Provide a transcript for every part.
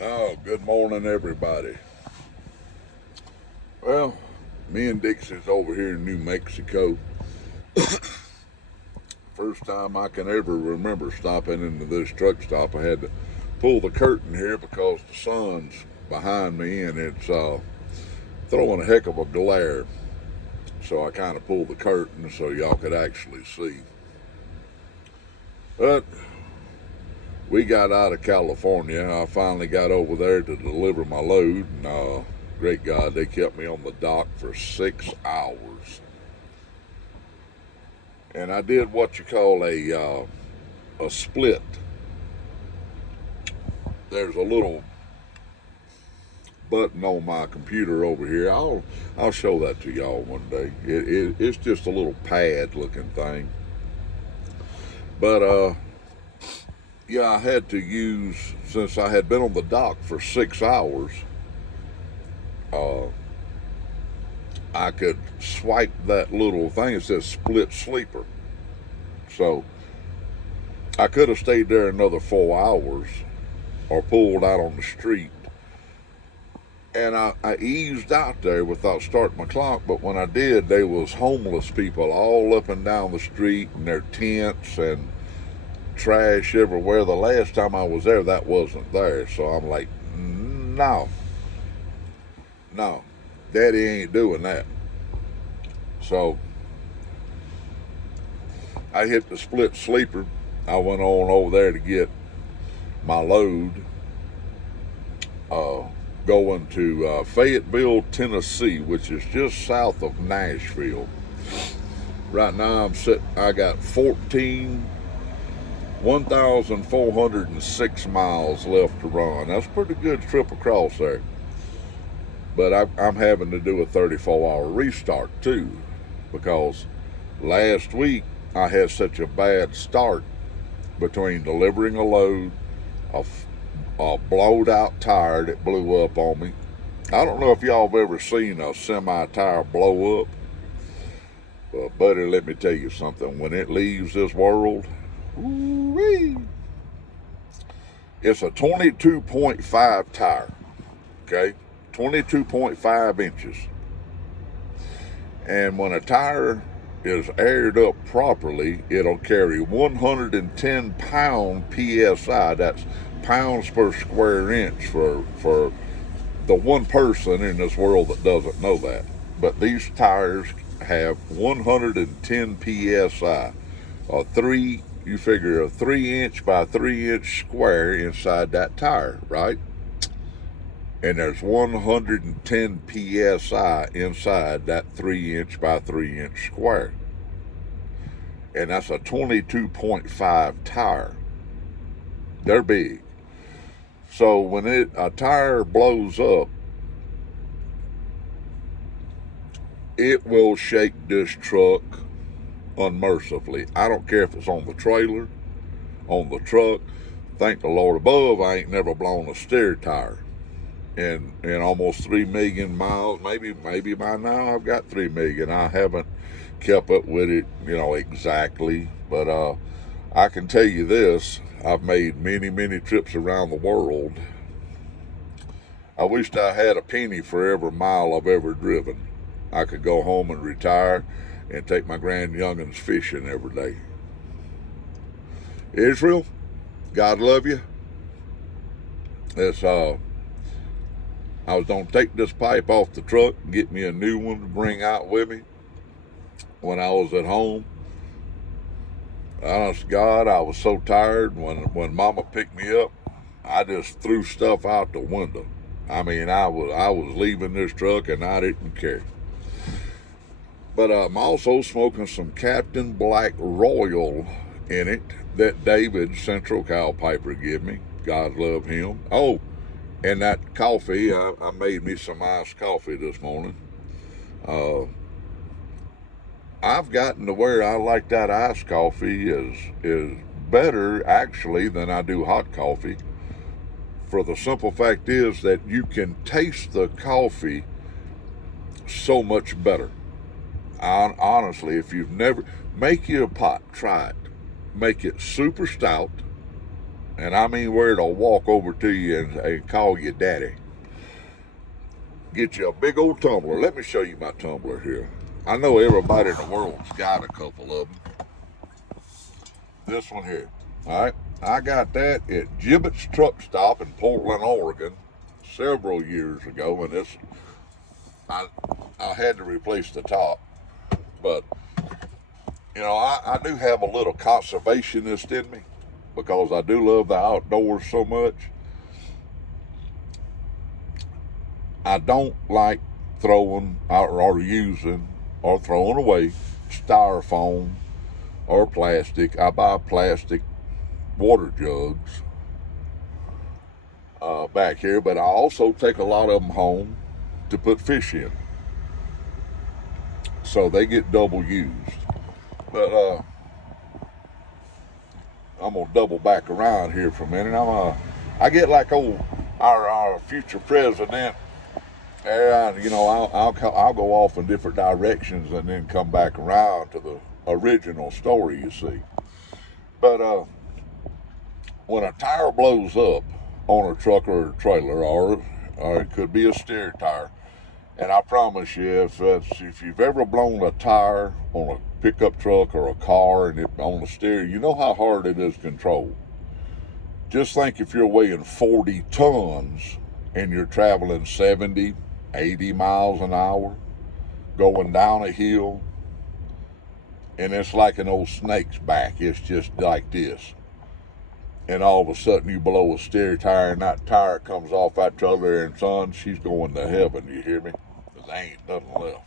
Oh, good morning, everybody. Well, me and Dixie's over here in New Mexico. First time I can ever remember stopping into this truck stop. I had to pull the curtain here because the sun's behind me and it's throwing a heck of a glare. So I kind of pulled the curtain so y'all could actually see. But we got out of California. I finally got over there to deliver my load, and great God, they kept me on the dock for 6 hours. And I did what you call a split. There's a little button on my computer over here. I'll show that to y'all one day. It's just a little pad looking thing. But yeah, I had to use, since I had been on the dock for 6 hours. Uh, I could swipe that little thing. It says split sleeper. So I could have stayed there another 4 hours or pulled out on the street. And I eased out there without starting my clock, but when I did, there was homeless people all up and down the street in their tents and trash everywhere. The last time I was there, that wasn't there. So I'm like, no, no, Daddy ain't doing that. So I hit the split sleeper. I went on over there to get my load, uh, going to Fayetteville, Tennessee, which is just south of Nashville. Right now I got 1,406 miles left to run. That's a pretty good trip across there. But I'm having to do a 34-hour restart too, because last week I had such a bad start between delivering a load, a blowed out tire that blew up on me. I don't know if y'all have ever seen a semi tire blow up, but buddy, let me tell you something. When it leaves this world, woo-wee, it's a 22.5 tire, okay? 22.5 inches. And when a tire is aired up properly, it'll carry 110 pound psi. That's pounds per square inch for the one person in this world that doesn't know that. But these tires have 110 psi. You figure a 3 inch by 3 inch square inside that tire, right? And there's 110 psi inside that 3 inch by 3 inch square. And that's a 22.5 tire. They're big. So when a tire blows up, it will shake this truck unmercifully. I don't care if it's on the trailer, on the truck. Thank the Lord above, I ain't never blown a steer tire in almost 3 million miles. Maybe by now I've got 3 million. I haven't kept up with it, exactly. But I can tell you this: I've made many trips around the world. I wished I had a penny for every mile I've ever driven. I could go home and retire and take my grand youngins fishing every day. Israel, God love you. It's I was gonna take this pipe off the truck and get me a new one to bring out with me when I was at home. Honest to God, I was so tired when Mama picked me up, I just threw stuff out the window. I mean, I was leaving this truck and I didn't care. But I'm also smoking some Captain Black Royal in it that David Central Cow Piper gave me. God love him. Oh, and that coffee, I made me some iced coffee this morning. Uh, I've gotten to where I like that iced coffee is better actually than I do hot coffee. For the simple fact is that you can taste the coffee so much better. Honestly, if you've never, make you a pot, try it. Make it super stout, And I mean where it'll walk over to you and call you daddy. Get you a big old tumbler. Let me show you my tumbler here. I know everybody in the world's got a couple of them. This one here. All right. I got that at Gibbets Truck Stop in Portland, Oregon several years ago. And I had to replace the top. But, you know, I do have a little conservationist in me because I do love the outdoors so much. I don't like throwing or using or throwing away styrofoam or plastic. I buy plastic water jugs back here, but I also take a lot of them home to put fish in. So they get double used. But I'm going to double back around here for a minute. I get like our future president. And, you know, I'll go off in different directions and then come back around to the original story, you see. But when a tire blows up on a truck or a trailer, or it could be a steer tire, and I promise you, if you've ever blown a tire on a pickup truck or a car and on the steer, you know how hard it is to control. Just think if you're weighing 40 tons and you're traveling 70, 80 miles an hour, going down a hill, and it's like an old snake's back. It's just like this. And all of a sudden you blow a steer tire and that tire comes off that trailer, and son, she's going to heaven, you hear me? Because there ain't nothing left.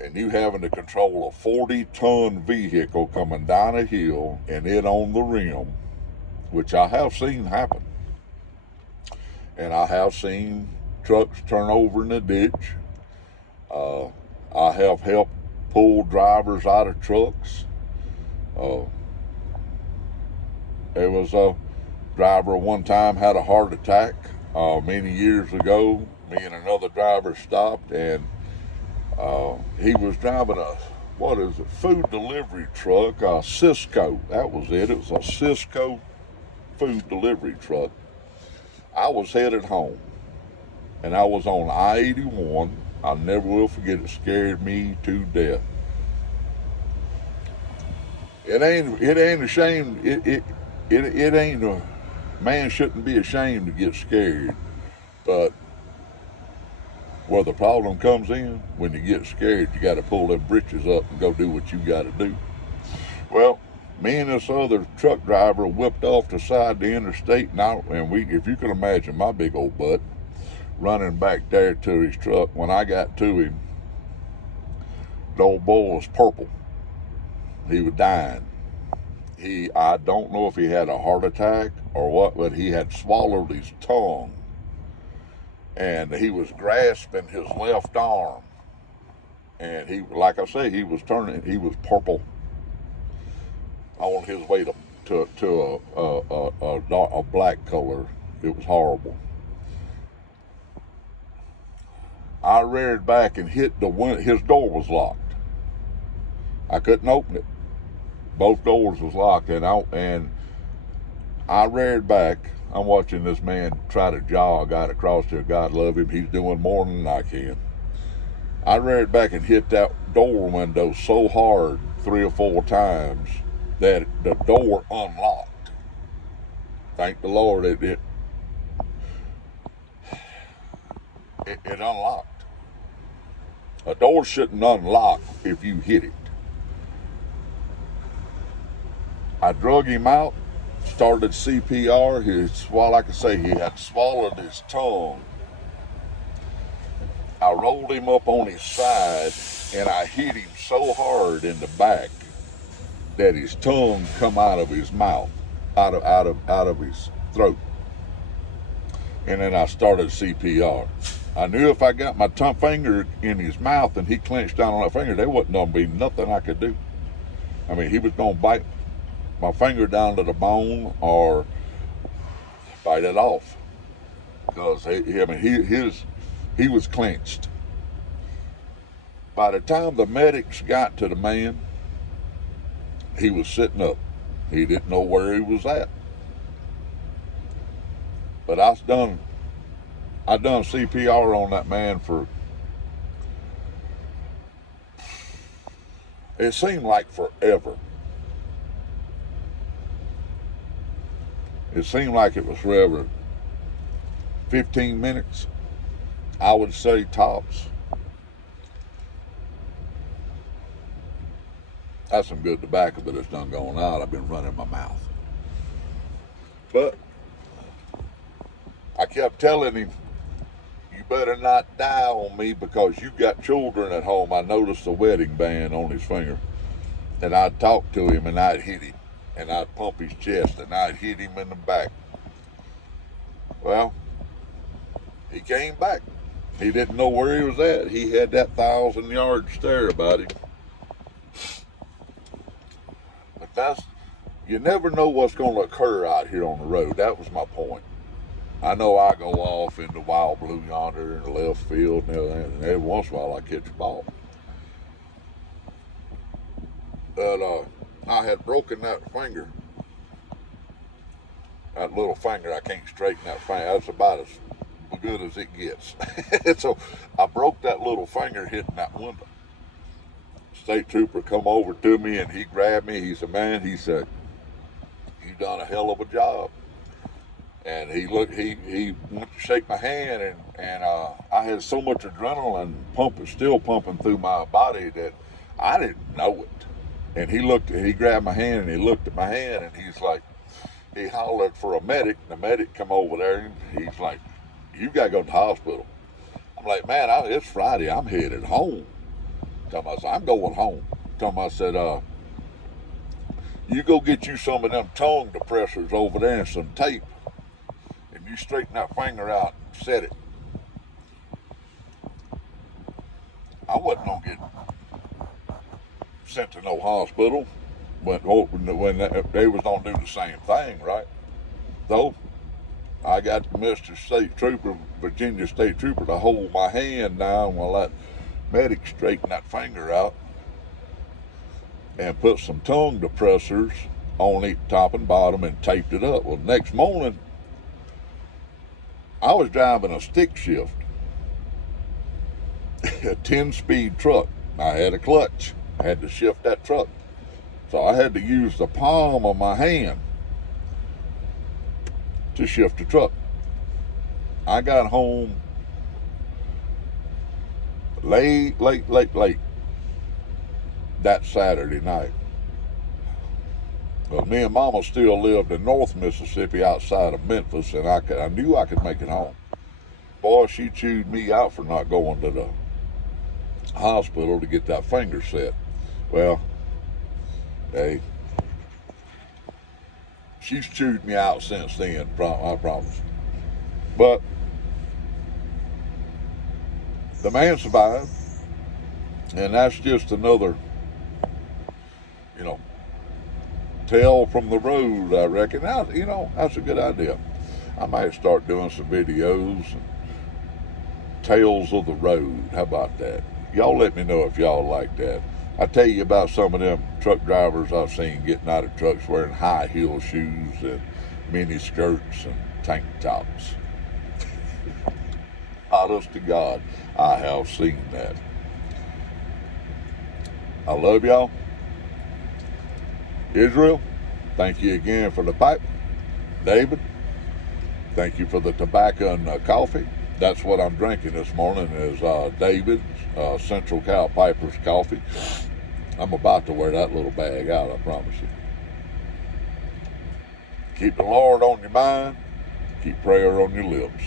And you having to control a 40-ton vehicle coming down a hill and it on the rim, which I have seen happen. And I have seen trucks turn over in the ditch. I have helped pull drivers out of trucks. There was a driver one time had a heart attack many years ago. Me and another driver stopped, and he was driving food delivery truck, a Cisco. That was it. It was a Cisco food delivery truck. I was headed home, and I was on I-81. I never will forget it. Scared me to death. It ain't a shame. It ain't a man shouldn't be ashamed to get scared, but where the problem comes in, when you get scared, you got to pull them britches up and go do what you got to do. Well, me and this other truck driver whipped off the side of the interstate, and if you can imagine my big old butt running back there to his truck. When I got to him, the old boy was purple. He was dying. I don't know if he had a heart attack or what, but he had swallowed his tongue, and he was grasping his left arm, and he, like I say, he was purple on his way to a black color. It was horrible. I reared back and hit the window. His door was locked. I couldn't open it. Both doors was locked, and I reared back. I'm watching this man try to jog out across there. God love him. He's doing more than I can. I reared back and hit that door window so hard 3 or 4 times that the door unlocked. Thank the Lord it unlocked. A door shouldn't unlock if you hit it. I drug him out, started CPR. Like I say, he had swallowed his tongue. I rolled him up on his side, and I hit him so hard in the back that his tongue come out of his mouth, out of his throat. And then I started CPR. I knew if I got my finger in his mouth and he clenched down on that finger, there wasn't going to be nothing I could do. I mean, he was going to bite my finger down to the bone or bite it off, because he was clenched. By the time the medics got to the man, he was sitting up. He didn't know where he was at. But I done CPR on that man for, it seemed like forever. It seemed like it was forever. 15 minutes, I would say tops. That's some good tobacco, but it's done going out. I've been running my mouth. But I kept telling him, you better not die on me because you got children at home. I noticed the wedding band on his finger. And I'd talk to him and I'd hit him. And I'd pump his chest and I'd hit him in the back. Well, he came back. He didn't know where he was at. He had that 1,000-yard stare about him. But you never know what's going to occur out here on the road. That was my point. I know I go off in the wild blue yonder in the left field and everything, and every once in a while I catch a ball. But I had broken that finger. That little finger, I can't straighten that finger. That's about as good as it gets. So I broke that little finger hitting that window. State trooper come over to me and he grabbed me. He said, man, he said, you done a hell of a job. And he went to shake my hand, and I had so much adrenaline still pumping through my body that I didn't know it. And he grabbed my hand and he looked at my hand and he's like, he hollered for a medic. The medic come over there and he's like, you gotta go to the hospital. I'm like, man, it's Friday, I'm headed home. I said, I'm going home. I said, you go get you some of them tongue depressors over there and some tape. And you straighten that finger out and set it. I wasn't going to get sent to no hospital when they was going to do the same thing, right? So I got Mr. State Trooper, Virginia State Trooper, to hold my hand down while that medic straightened that finger out and put some tongue depressors on it, top and bottom, and taped it up. Well, the next morning, I was driving a stick shift, a 10-speed truck. I had a clutch. I had to shift that truck. So I had to use the palm of my hand to shift the truck. I got home late that Saturday night. Well, me and Mama still lived in North Mississippi outside of Memphis, and I knew I could make it home. Boy, she chewed me out for not going to the hospital to get that finger set. Well, hey, she's chewed me out since then, I promise. But the man survived, and that's just another, tale from the road, I reckon. That's a good idea. I might start doing some videos and tales of the road. How about that? Y'all let me know if y'all like that. I tell you about some of them truck drivers I've seen getting out of trucks wearing high heel shoes and mini skirts and tank tops. Honest to God, I have seen that. I love y'all. Israel, thank you again for the pipe. David, thank you for the tobacco and coffee. That's what I'm drinking this morning is David's Central Cow Piper's coffee. I'm about to wear that little bag out, I promise you. Keep the Lord on your mind. Keep prayer on your lips.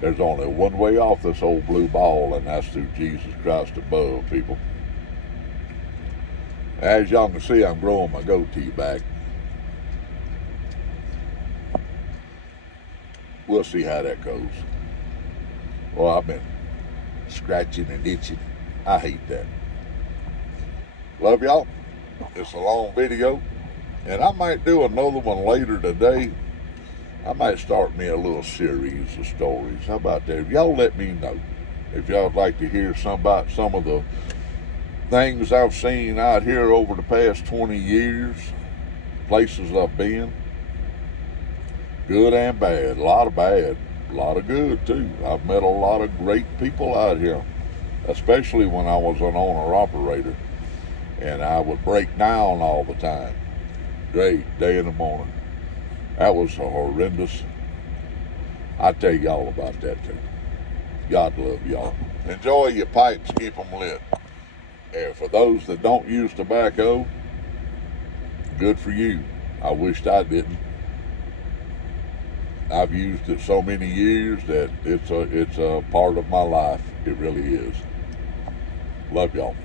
There's only one way off this old blue ball, and that's through Jesus Christ above, people. As y'all can see, I'm growing my goatee back. We'll see how that goes. Well, I've been scratching and itching. I hate that. Love y'all. It's a long video, and I might do another one later today. I might start me a little series of stories. How about that? If y'all let me know if y'all would like to hear about some of the things I've seen out here over the past 20 years, places I've been, good and bad. A lot of bad, a lot of good too. I've met a lot of great people out here, especially when I was an owner-operator, and I would break down all the time. Great day in the morning. That was a horrendous. I tell y'all about that too. God love y'all. Enjoy your pipes, keep them lit. And for those that don't use tobacco, good for you. I wished I didn't. I've used it so many years that it's a part of my life. It really is. Love y'all.